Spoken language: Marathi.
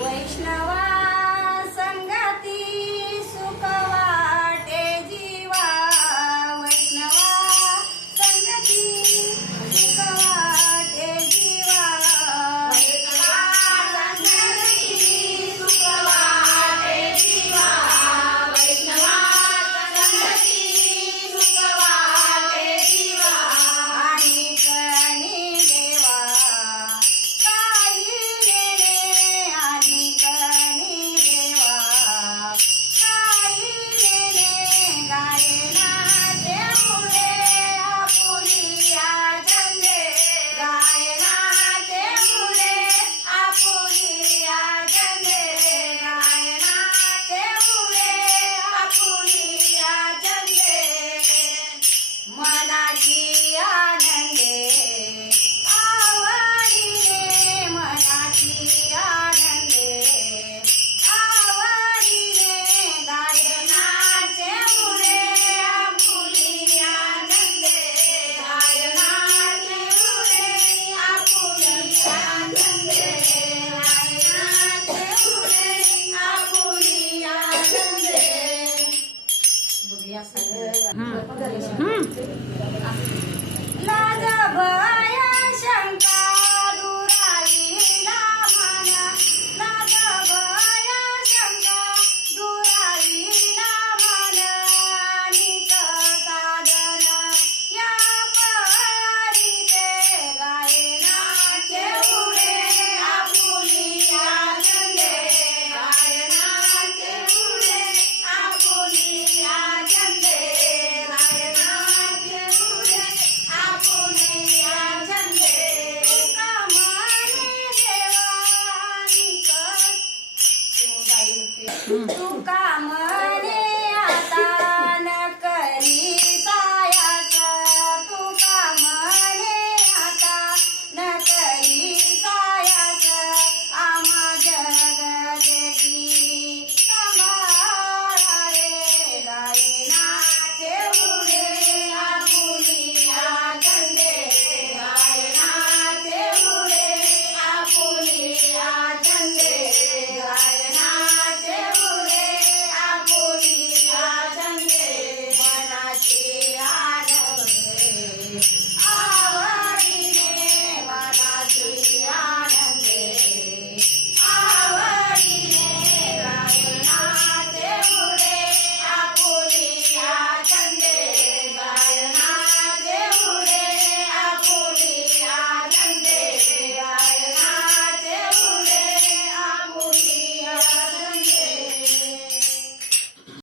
वैष्णवा संगती सुख वाटे जीवा, वैष्णवा संगती सुख वाटे जीवा, वैष्णवा संगती सुख वाटे जीवा, वैष्णवा संगती सुख वाटे जीवा, आणि कणी देवा काही लेणे, आणि कणी देवा काही लेणे, गायनाचे मुळे आपुलिया चंदे, गायनाचे मुळे आपुलिया चंदे, गायनाचे मुळे आपुलिया चंदे, मनाची आनंदे आवडीने, मनाची आनंदे आवडीने, गायनाचे मुळे आपुलिया आनंदे, गायनाचे मुळे आपुलिया आनंदे, गायनाचे मुळे आपुलिया आनंदे. बघूया लाज भय शंका दुराईला म्हणा, लाज भय शंका दुराईला म्हणा, निक साधन या परीते, गायनाचे मुळे आपुलिया आनंदे, गायनाचे मुळे आपुलिया आनंदे, गायनाचे मुळे आपुलिया आनंदे. तुका म्हणे देवा निकट, तुका